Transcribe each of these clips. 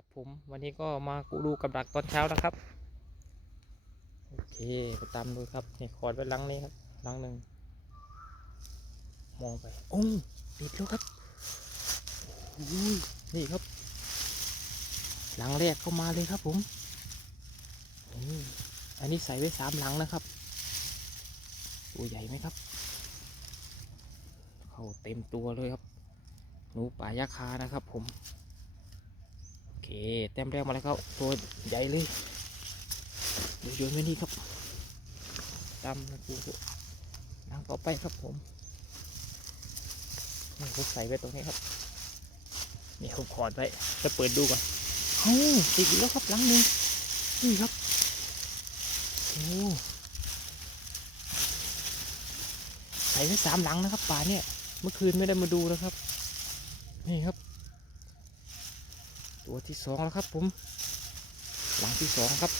ครับผมวันนี้ก็มากูดูกับดักตอนเช้านะครับ โอเคไปตามดูครับนี่ขอดไว้หลังนี้ครับหลังหนึ่งมองไปโอ้ติดแล้วครับนี่ครับหลังแรกเข้ามาเลยครับผมอันนี้ใส่ไว้สามหลังนะครับ ตัวใหญ่ไหมครับ เข้าเต็มตัวเลยครับ หนูป่ายาคานะครับผม เคแต้มแรกมาแล้วครับ ตัวใหญ่เลยเดี๋ยวโยนไว้นี่ครับตามนะปูล้างต่อไปครับผมนี่ผมใส่ไว้ตรงนี้ครับนี่ผมขอดไว้จะเปิดดูก่อนเอ้าติดอีกแล้วครับหลังนึงนี่ครับโอ้ใส่ไว้สามหลังนะครับป่าเนี่ย เมื่อคืนไม่ได้มาดูนะครับ นี่ครับ ตัวที่สองแล้วครับ ผม หลังที่สองครับ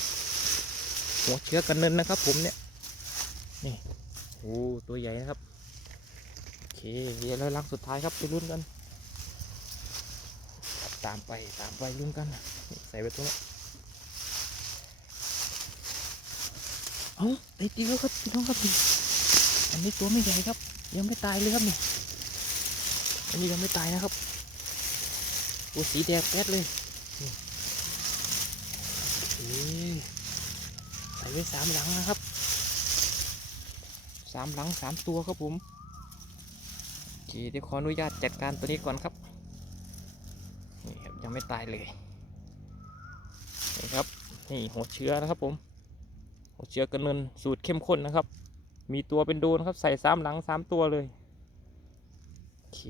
หัวเชื้อกันเนินนะครับ ผมเนี่ยนี่โอ้ตัวใหญ่นะครับโอเคเดี๋ยวแล้วหลังสุดท้ายครับไปลุ้นกัน ตามไปตามไปลุ้นกันใส่ไปตรงนี้เอ้าติดอีแล้วครับพี่น้องครับนี่อันนี้ตัวไม่ใหญ่ครับ ยังไม่ตายเลยครับนี่อันนี้ยังไม่ตายนะครับตัวสีแดงแป๊ดเลยนี่โอเคใส่ ไว้สามหลังนะครับสามหลังสามตัวครับผมโอเคเดี๋ยวขออนุญาตจัดการตัวนี้ก่อนครับนี่ครับยังไม่ตายเลยนี่ครับนี่หัวเชื้อนะครับผมหัวเชื้อกระเนินสูตรเข้มข้นนะครับ มีตัวเป็นโดนครับใส่สามหลังสามตัวเลยโอเค